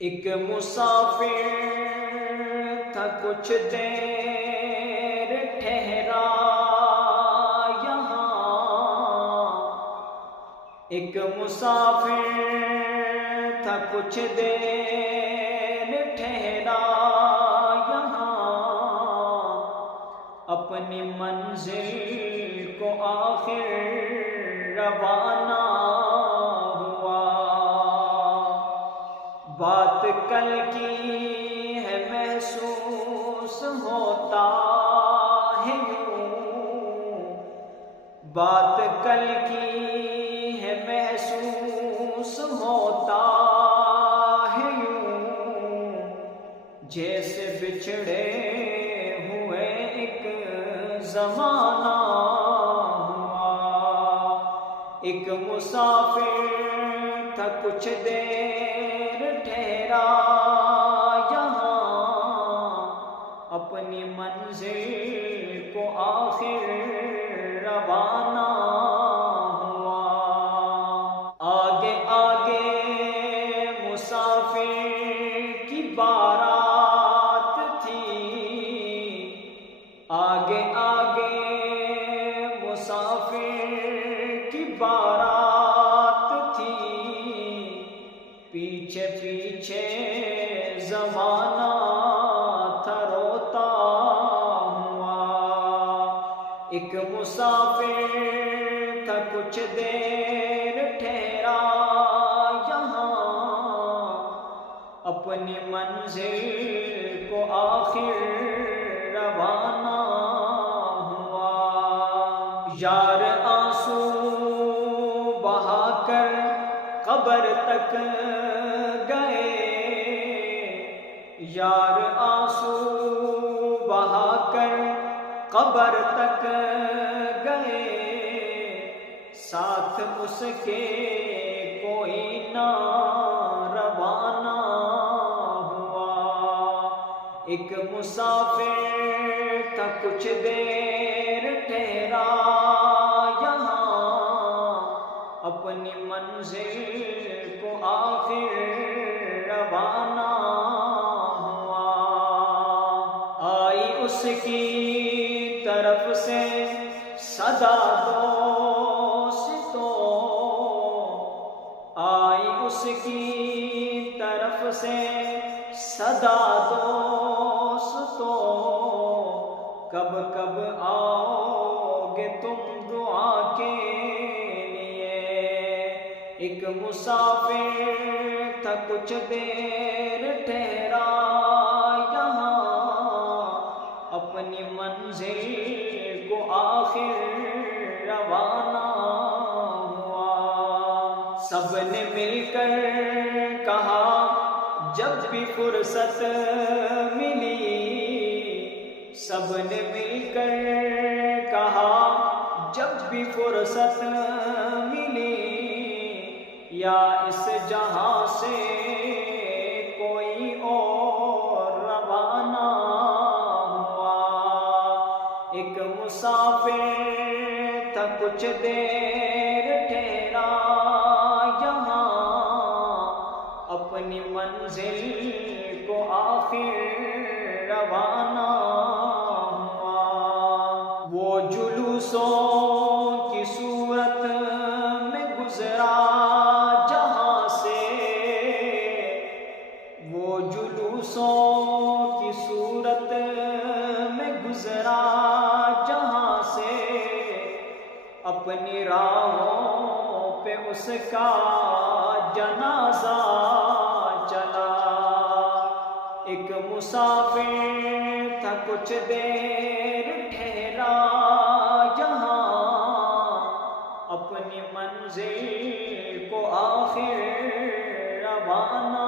ایک مسافر تھا کچھ دیر ٹھہرا یہاں، ایک مسافر تھا کچھ دیر ٹھہرا یہاں، اپنی منزل کو آخر روانہ ہوا۔ بات کل کی ہے محسوس ہوتا ہے یوں، بات کل کی ہے محسوس ہوتا ہے یوں، جیسے بچھڑے ہوئے ایک زمانہ ہوا۔ ایک مسافر تھا کچھ دیر ٹھہرا یہاں، اپنی منزل کو آخر روانہ ہوا۔ آگے آگے مسافر کی بارات تھی، آگے آگے مسافر کی بارات تھی، پیچھے پیچھے زمانہ تھا روتا ہوا۔ ایک مسافر تھا کچھ دیر ٹھہرا یہاں، اپنی منزل کو آخر روانہ ہوا۔ یار آنسو بہا کر قبر تک گئے، یار آنسو بہا کر قبر تک گئے، ساتھ اس کے کوئی نہ روانہ ہوا۔ ایک مسافر تھا کچھ دیر ٹھہرا یہاں، اپنی منزل کو آخر روانہ ہوا۔ آئی اس کی طرف سے صدا دوستو، آئی اس کی طرف سے صدا دوستو، کب کب آؤ گے تم دعا کے لیے۔ ایک مسافر تھا کچھ دیر ٹھہرا یہاں، اپنی منزل کو آخر روانہ ہوا۔ سب نے مل کر کہا جب بھی فرصت ملی، سب نے مل کر کہا جب بھی فرصت ملی، یا اس جہاں سے کوئی اور روانہ ہوا۔ ایک مسافر تھا کچھ دیر ٹھہرا یہاں، اپنی منزل کو آخر روانہ ہوا۔ وہ جلوسوں کی صورت میں گزرا جہاں سے، وہ جلوسوں کی صورت میں گزرا جہاں سے، اپنی راہوں پہ اس کا جنازہ چلا۔ ایک مسافر تھا کچھ دیر ٹھہرا یہاں، اپنی منزل کو آخر روانہ